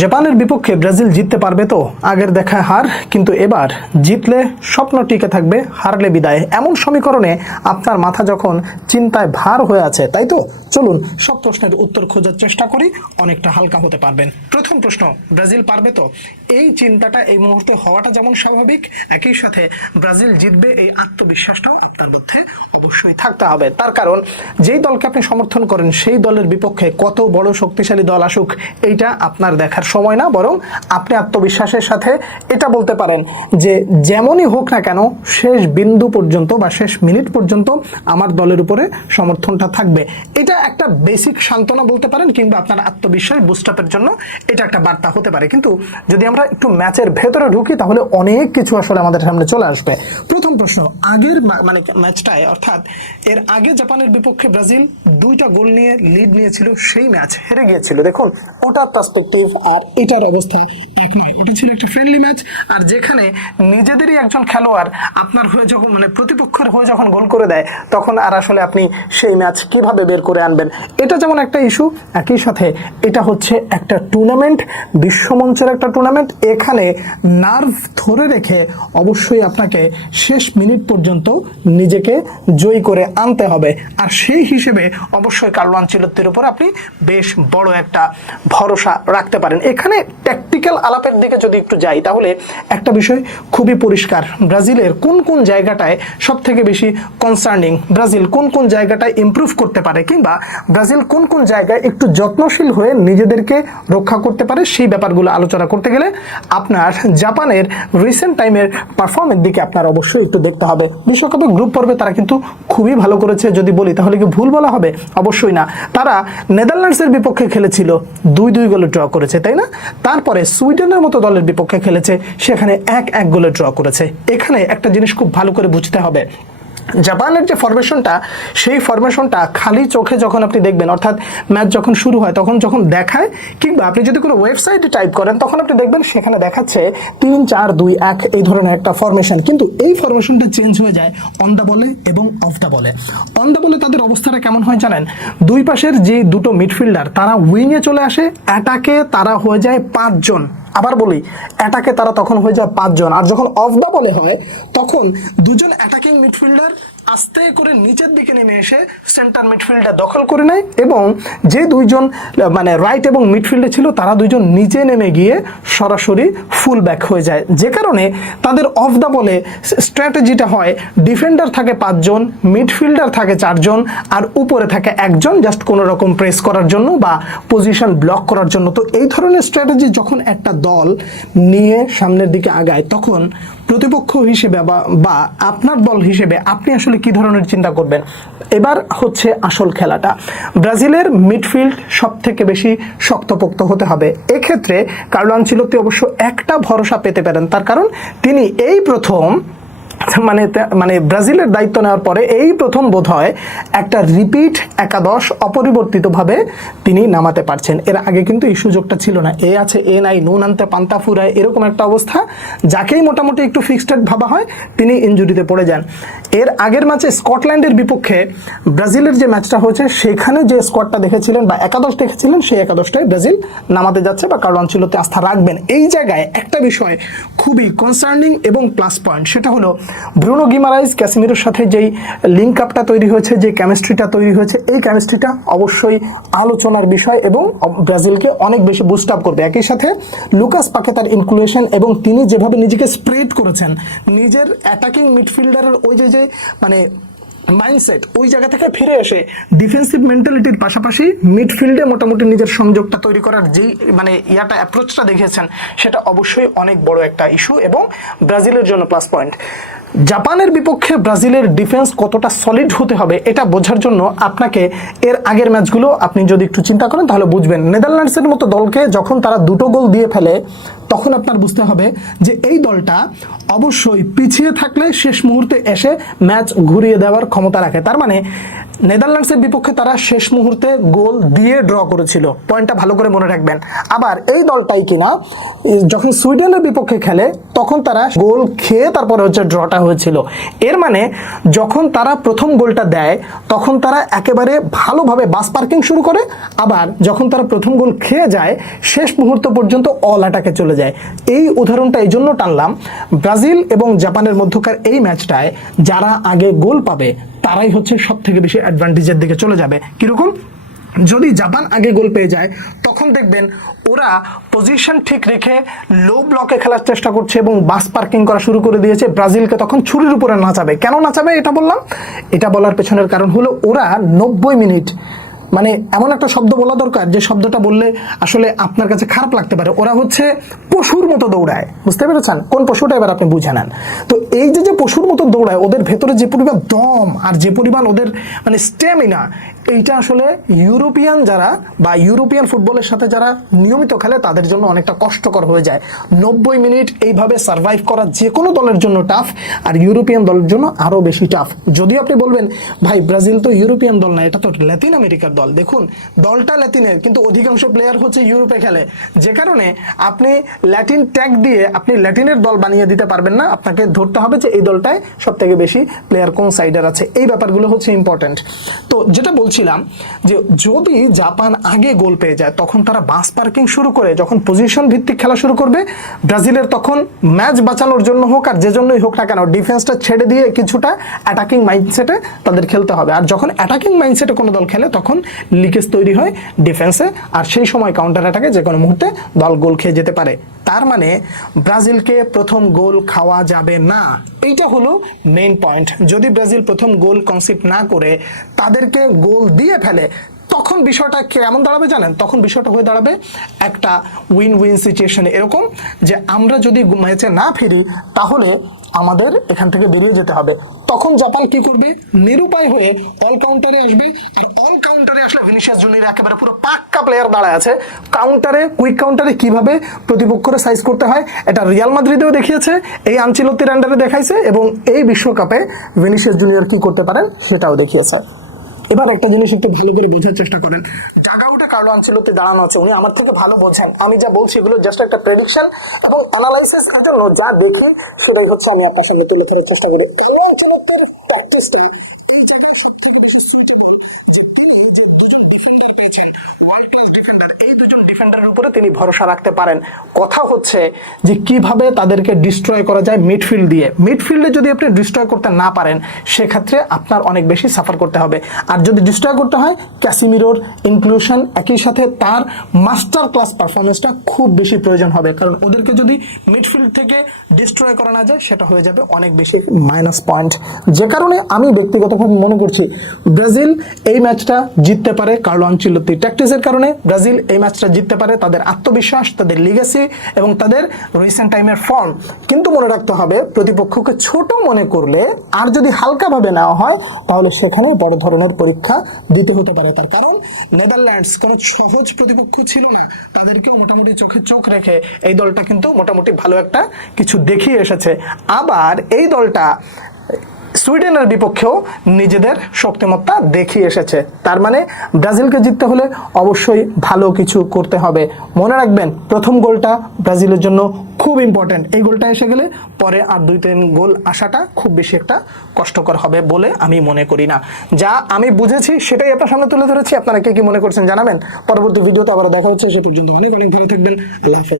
জাপানের বিপক্ষে ব্রাজিল জিততে পারবে তো? আগের দেখা হার, কিন্তু এবার জিতলে স্বপ্ন টিকে থাকবে, হারলে বিদায়। এমন সমীকরণে আপনার মাথা যখন চিন্তায় ভার হয়ে আছে, তাই তো? চলুন সব প্রশ্নের উত্তর খোঁজার চেষ্টা করি, অনেকটা হালকা হতে পারবেন। প্রথম প্রশ্ন, ব্রাজিল পারবে তো? এই চিন্তাটা এই মুহূর্তে হওয়াটা যেমন স্বাভাবিক, একই সাথে ব্রাজিল জিতবে এই আত্মবিশ্বাসটাও আপনার মধ্যে অবশ্যই থাকতে হবে। তার কারণ যেই দলকে আপনি সমর্থন করেন সেই দলের বিপক্ষে কত বড় শক্তিশালী দল আসুক, এইটা আপনার দেখার সময় না, বরং আপনি আত্মবিশ্বাসের সাথে এটা বলতে পারেন যে যেমনই হোক না কেন শেষ বিন্দু পর্যন্ত বা শেষ মিনিট পর্যন্ত আমার দলের উপরে সমর্থনটা থাকবে। এটা একটা বেসিক সান্ত্বনা বলতে পারেন, কিংবা আপনার আত্মবিশ্বাস বুস্ট আপের জন্য এটা একটা বার্তা হতে পারে। কিন্তু যদি আমরা একটু ম্যাচের ভেতরে ঢুকি তাহলে অনেক কিছু আসলে আমাদের সামনে চলে আসবে। প্রথম প্রশ্ন, আগের ম্যাচটায় অর্থাৎ এর আগে জাপানের বিপক্ষে ব্রাজিল 2টা গোল নিয়ে লিড নিয়েছিল, সেই ম্যাচ হেরে গিয়েছিল। দেখুন ওটার পার্সপেক্টিভ আর এটার অবস্থা এক নয়। ওটা ছিল একটা ফ্রেন্ডলি ম্যাচ, আর যেখানে নিজেদেরই একজন খেলোয়াড় আপনার হয়ে যখন প্রতিপক্ষের হয়ে যখন গোল করে দেয়, তখন আর আসলে আপনি সেই ম্যাচ কিভাবে বের করে আনবেন, এটা যেমন একটা ইস্যু। একই সাথে এটা হচ্ছে একটা টুর্নামেন্ট, বিশ্বমঞ্চের একটা টুর্নামেন্ট। এখানে নার্ভ ধরে রেখে অবশ্যই আপনাকে শেষ মিনিট পর্যন্ত নিজেকে জয়ী করে আনতে হবে, আর সেই হিসেবে অবশ্যই কার্লো আনচেলত্তির উপর আপনি বেশ বড় একটা ভরসা রাখতে পারেন। এখানে ট্যাকটিক্যাল আলাপের দিকে যদি একটু যাই, তাহলে একটা বিষয় খুবই পরিষ্কার, ব্রাজিলের কোন কোন জায়গাটায় সব থেকে বেশি কনসার্নিং, ব্রাজিল কোন কোন জায়গাটায় ইমপ্রুভ করতে পারে, কিংবা ব্রাজিল কোন কোন জায়গায় একটু যত্নশীল হয়ে নিজেদেরকে রক্ষা করতে পারে, সেই ব্যাপারগুলো আলোচনা করতে গেলে আপনার জাপানের রিসেন্ট টাইমের পারফরমেন্স দিকে আপনার অবশ্যই একটু দেখতে হবে। বিশ্বকাপের গ্রুপ পর্বে তারা কিন্তু খুবই ভালো করেছে, যদি বলি তাহলে কি ভুল বলা হবে? অবশ্যই না। তারা নেদারল্যান্ডসের বিপক্ষে খেলেছিল, 2-2 গোলে ড্র করেছে, তাই না? তারপরে সুইডেনের মতো দলের বিপক্ষে খেলেছে, সেখানে 1-1 গোলে ড্র করেছে। এখানে একটা জিনিস খুব ভালো করে বুঝতে হবে, জাপানের যে ফরমেশনটা, সেই ফরমেশনটা খালি চোখে যখন আপনি দেখবেন, অর্থাৎ ম্যাচ যখন শুরু হয় তখন যখন দেখায়, কিংবা আপনি যদি কোনো ওয়েবসাইটে টাইপ করেন তখন আপনি দেখবেন সেখানে দেখাচ্ছে 3-4-2-1 এই ধরনের একটা ফরমেশন। কিন্তু এই ফরমেশনটা চেঞ্জ হয়ে যায় অন দ্য বলে এবং অফ দ্য বলে। অন দ্য বলে তাদের অবস্থাটা কেমন হয় জানেন? দুই পাশের যে দুটো মিডফিল্ডার তারা উইংয়ে চলে আসে, অ্যাটাকে তারা হয়ে যায় 5 জন। আবার বলি, অ্যাটাকে তারা তখন হয়ে যায় 5 জন। আর যখন অফ দ্য বলে হয় তখন 2 জন অ্যাটাকিং মিডফিল্ডার আস্তে করে নিচের দিকে নেমে এসে সেন্টার মিডফিল্ডটা দখল করে নেয়, এবং যে 2 জন রাইট এবং মিডফিল্ডে ছিল তারা 2 জন নিচে নেমে গিয়ে সরাসরি ফুল ব্যাক হয়ে যায়। যে কারণে তাদের অফ দ্য বলে স্ট্র্যাটেজিটা হয়, ডিফেন্ডার থাকে 5 জন, মিডফিল্ডার থাকে 4 জন, আর উপরে থাকে 1 জন জাস্ট কোনো রকম প্রেস করার জন্য বা পজিশন ব্লক করার জন্য। তো এই ধরনের স্ট্র্যাটেজি যখন একটা দল নিয়ে সামনের দিকে আগায়, তখন প্রতিপক্ষ হিসেবে বা আপনার দল হিসেবে আপনি আসলে কি ধরনের চিন্তা করবেন? এবার হচ্ছে আসল খেলাটা। ব্রাজিলের মিডফিল্ড সব থেকে বেশি শক্তপোক্ত হতে হবে। এক্ষেত্রে কার্লো আনচেলত্তি অবশ্য একটা ভরসা পেতে পারেন, তার কারণ তিনি এই প্রথম ব্রাজিলের দায়িত্ব নেওয়ার পরে এই প্রথম বোধহয় একটা রিপিট একাদশ অপরিবর্তিতভাবে তিনি নামাতে পারছেন। এর আগে কিন্তু এই সুযোগটা ছিল না। এ আছে এ নাই, নুন আনতে পান্তা ফুরায়, এরকম একটা অবস্থা। যাকেই মোটামুটি একটু ফিক্সড ভাবা হয় তিনি ইনজুরিতে পড়ে যান। এর আগের ম্যাচে স্কটল্যান্ডের বিপক্ষে ব্রাজিলের যে ম্যাচটা হয়েছে, সেখানে যে স্কোয়াডটা দেখেছিলেন বা একাদশ দেখেছিলেন, সেই একাদশটাই ব্রাজিল নামাতে যাচ্ছে বা কার্লো আনচেলত্তি আস্থা রাখবেন। এই জায়গায় একটা বিষয় খুবই কনসার্নিং এবং প্লাস পয়েন্ট, সেটা হলো ব্রুনো গিমারাইজ ক্যাসিমিরোর সাথে যেই লিঙ্ক আপটা তৈরি হয়েছে, যে কেমিস্ট্রিটা তৈরি হয়েছে, এই কেমিস্ট্রিটা অবশ্যই আলোচনার বিষয় এবং ব্রাজিলকে অনেক বেশি বুস্ট আপ করবে। একই সাথে লুকাস পাকেতার ইনক্লুশন এবং তিনি যেভাবে নিজেকে স্প্রেড করেছেন, নিজের অ্যাটাকিং মিডফিল্ডারের ওই যে মাইন্ডসেট, ওই জায়গা থেকে ফিরে এসে ডিফেন্সিভ মেন্টালিটির পাশাপাশি মিডফিল্ডে মোটামুটি নিজের সংযোগটা তৈরি করার যেই অ্যাপ্রোচটা দেখিয়েছেন, সেটা অবশ্যই অনেক বড় একটা ইস্যু এবং ব্রাজিলের জন্য প্লাস পয়েন্ট। জাপানের বিপক্ষে ব্রাজিলের ডিফেন্স কতটা সলিড হতে হবে এটা বোঝার জন্য আপনাকে এর আগের ম্যাচগুলো আপনি যদি একটু চিন্তা করেন তাহলে বুঝবেন। নেদারল্যান্ডসের মতো দলকে যখন তারা 2টো গোল দিয়ে ফেলে, তখন আপনার বুঝতে হবে যে এই দলটা অবশ্যই পিছিয়ে থাকলে শেষ মুহূর্তে এসে ম্যাচ ঘুরিয়ে দেওয়ার ক্ষমতা রাখে। তার মানে নেদারল্যান্ডসের বিপক্ষে তারা শেষ মুহূর্তে গোল দিয়ে ড্র করেছিল, পয়েন্টটা ভালো করে মনে রাখবেন। আবার এই দলটাই কিনা যখন সুইডেনের বিপক্ষে খেলে তখন তারা গোল খেয়ে তারপরে হচ্ছে ড্রটা হয়েছিল। এর মানে যখন তারা প্রথম গোলটা দেয় তখন তারা একেবারে ভালোভাবে বাস পার্কিং শুরু করে, আবার যখন তারা প্রথম গোল খেয়ে যায় শেষ মুহূর্ত পর্যন্ত অল অ্যাটাকে চলে যায়। এই উদাহরণটা এই জন্য টানলাম, ব্রাজিল এবং জাপানের মধ্যকার এই ম্যাচটায় যারা আগে গোল পাবে তারাই হচ্ছে সব থেকে বেশি অ্যাডভান্টেজের দিকে চলে যাবে। কিরকম? যদি জাপান আগে গোল পেয়ে যায় তখন দেখবেন ওরা পজিশন ঠিক রেখে লো ব্লকে খেলার চেষ্টা করছে এবং বাস পার্কিং করা শুরু করে দিয়েছে। ব্রাজিলকে তখন ছুরির উপরে নাচাবে। কেন নাচাবে এটা বললাম? এটা বলার পেছনের কারণ হলো ওরা 90 মিনিট, মানে এমন একটা শব্দ বলা দরকার যে শব্দটা বললে আসলে আপনার কাছে খারাপ লাগতে পারে, ওরা হচ্ছে পশুর মতো দৌড়ায়। বুঝতে পেরেছেন কোন পশুটা? এবার আপনি বুঝে নেন। তো এই যে পশুর মতো দৌড়ায়, ওদের ভেতরে যে পরিমাণ দম আর যে পরিমাণ ওদের মানে স্ট্যামিনা, এইটা আসলে ইউরোপিয়ান যারা বা ইউরোপিয়ান ফুটবলের সাথে যারা নিয়মিত খেলে তাদের জন্য অনেকটা কষ্টকর হয়ে যায়। 90 মিনিট এইভাবে সার্ভাইভ করা যে কোনো দলের জন্য টাফ, আর ইউরোপিয়ান দলের জন্য আরও বেশি টাফ। যদিও আপনি বলবেন ভাই ব্রাজিল তো ইউরোপিয়ান দল না, এটা তো ল্যাতিন আমেরিকার দল। দেখুন দলটা ল্যাতিনের, কিন্তু অধিকাংশ প্লেয়ার হচ্ছে ইউরোপে খেলে, যে কারণে আপনি ল্যাটিন ট্যাগ দিয়ে আপনি ল্যাটিনের দল বানিয়ে দিতে পারবেন না। আপনাকে ধরতে হবে যে এই দলটায় সব থেকে বেশি প্লেয়ার কোন সাইডের আছে। এই ব্যাপারগুলো হচ্ছে ইম্পর্টেন্ট। তো যেটা বলছিলাম যে যদি জাপান আগে গোল পেয়ে যায় তখন তারা বাস পার্কিং শুরু করে, যখন পজিশন ভিত্তিক খেলা শুরু করবে ব্রাজিলের তখন ম্যাচ বাঁচানোর জন্য হোক আর যে জন্যই হোক না কেন ডিফেন্সটা ছেড়ে দিয়ে কিছুটা অ্যাটাকিং মাইন্ডসেটে তাদের খেলতে হবে। আর যখন অ্যাটাকিং মাইন্ডসেটে কোনো দল খেলে তখন লিকেজ তৈরি হয় ডিফেন্সে, আর সেই সময় কাউন্টার অ্যাটাকে যে কোনো মুহূর্তে দল গোল খেয়ে যেতে পারে। তার মানে ব্রাজিলকে প্রথম গোল খাওয়া যাবে না, এইটা হলো মেইন পয়েন্ট। যদি ব্রাজিল প্রথম গোল কনসিড না করে তাদেরকে গোল দিয়ে ফেলে তখন বিষয়টা কেমন দাঁড়াবে জানেন? তখন বিষয়টা হয়ে দাঁড়াবে একটা উইন উইন সিচুয়েশন, এরকম যে আমরা যদি ম্যাচে না ফিরি তাহলে আমাদের এখান থেকে বেরিয়ে যেতে হবে। তখন জাপান কি করবে? নিরুপায় হয়ে অল কাউন্টারে আসবে, আর অল কাউন্টারে আসলে ভিনিসিয়াস জুনিয়র একেবারে পুরো পাক্কা প্লেয়ার দাঁড়ায় আছে। কাউন্টারে কুইক কাউন্টারে কিভাবে প্রতিপক্ষরে সাইজ করতে হয় এটা রিয়াল মাদ্রিদেও দেখিয়েছে, এই আনচেলত্তির আন্ডারে দেখাইছে, এবং এই বিশ্বকাপে ভিনিসিয়াস জুনিয়র কি করতে পারেন সেটাও দেখিয়েছে। এবার একটা জিনিস একটু ভালো করে বোঝার চেষ্টা করেন, জাগাউটে কার্লো আনচেলত্তি দাঁড়ানো আছে, উনি আমার থেকে ভালো বোঝেন। আমি যা বলছি এগুলো জাস্ট একটা প্রেডিকশন এবং অ্যানালাইসিস এর জন্য যা দেখে সেটাই হচ্ছে আমি আপনার সামনে তুলে ধরার চেষ্টা করি। কার্লো আনচেলত্তির প্র্যাকটিসটা এই জায়গায় সবথেকে বেশি সুইটেবল যে তিনি যে দুজন ডিফেন্ডার পেয়েছেন, ওয়ার্ল্ড ক্লাস ডিফেন্ডার, এই দুজন ডিফেন্ডারের উপরে তিনি ভরসা রাখতে পারেন। কথা হচ্ছে যে কিভাবে তাদেরকে ডিস্ট্রয় করা যায় মিডফিল্ড দিয়ে। মিডফিল্ডে যদি আপনি ডিস্ট্রয় করতে না পারেন সেক্ষেত্রে আপনার অনেক বেশি সাফার করতে হবে। আর যদি ডিস্ট্রয় করতে হয় ক্যাসিমিরোর ইনক্লুশন, একই সাথে তার মাস্টার ক্লাস পারফরমেন্সটা খুব বেশি প্রয়োজন হবে, কারণ ওদেরকে যদি মিডফিল্ড থেকে ডিস্ট্রয় করা না যায় সেটা হয়ে যাবে অনেক বেশি মাইনাস পয়েন্ট। যে কারণে আমি ব্যক্তিগতভাবে মনে করছি ব্রাজিল এই ম্যাচটা জিততে পারে কার্লো আনচেলত্তির ট্যাকটিক্সের কারণে। ব্রাজিল এই ম্যাচটা জিততে পারে তাদের আত্মবিশ্বাস, তাদের লিগেসি এবং তাদের রিসেন্ট টাইমের ফর্ম। কিন্তু মনে রাখতে হবে প্রতিপক্ষকে ছোট মনে করলে আর যদি হালকাভাবে নেওয়া হয় তাহলে সেখানে বড় ধরনের পরীক্ষা দিতে হতে পারে। তার কারণ নেদারল্যান্ডস কোনো সহজ প্রতিপক্ষ ছিল না, তাদেরকে মোটামুটি চোখে চোখ রেখে এই দলটা কিন্তু মোটামুটি ভালো একটা কিছু দেখিয়ে এসেছে। আবার এই দলটা সুইডেনের বিপক্ষেও নিজেদের শক্তিমত্তা দেখিয়ে এসেছে। তার মানে ব্রাজিলকে জিততে হলে অবশ্যই ভালো কিছু করতে হবে। মনে রাখবেন প্রথম গোলটা ব্রাজিলের জন্য খুব ইম্পর্টেন্ট। এই গোলটা এসে গেলে পরে আর 2-3 গোল আসাটা খুব বেশি একটা কষ্টকর হবে বলে আমি মনে করি না। যা আমি বুঝেছি সেটাই আপনার সামনে তুলে ধরেছি। আপনারা কে কি মনে করছেন জানাবেন। পরবর্তী ভিডিওতে আবার দেখা হচ্ছে, সে পর্যন্ত অনেক অনেক ভালো থাকবেন। আল্লাহ হাফেজ।